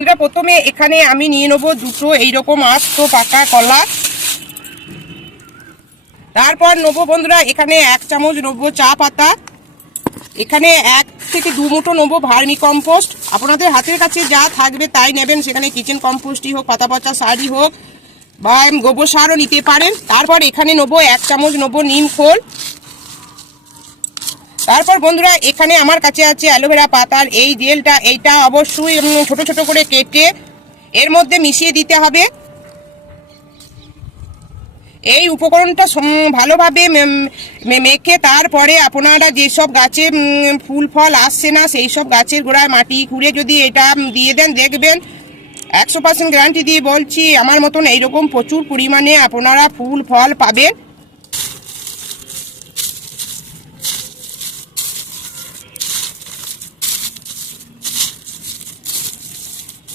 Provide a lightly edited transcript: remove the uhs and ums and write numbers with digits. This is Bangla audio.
এটা প্রথমে এখানে আমি নিয়ে নেবো দুটো এইরকম আস্ত পাকা কলা। তারপর নেবো বন্ধুরা এখানে 1 চামচ নেবো চা পাতা। এখানে 1 থেকে 2 মুঠো নেবো ভার্মি কম্পোস্ট। আপনাদের হাতের কাছে যা থাকবে তাই নেবেন, সেখানে কিচেন কম্পোস্টই হোক, পাতা পচা সারই হোক বা গোবর সারও নিতে পারেন। তারপর এখানে নেবো 1 চামচ নেবো নিম খোল। তারপর বন্ধুরা এখানে আমার কাছে আছে অ্যালোভেরা পাতার এই জেলটা। এইটা অবশ্যই ছোট ছোট করে কেটে এর মধ্যে মিশিয়ে দিতে হবে। এই উপকরণটা ভালোভাবে মেখে তারপরে আপনারা যেসব গাছে ফুল ফল আসছে না সেই সব গাছের গোড়ায় মাটি খুঁড়ে যদি এটা দিয়ে দেন, দেখবেন 100% গ্যারান্টি দিয়ে বলছি আমার মতন এইরকম প্রচুর পরিমাণে আপনারা ফুল ফল পাবেন।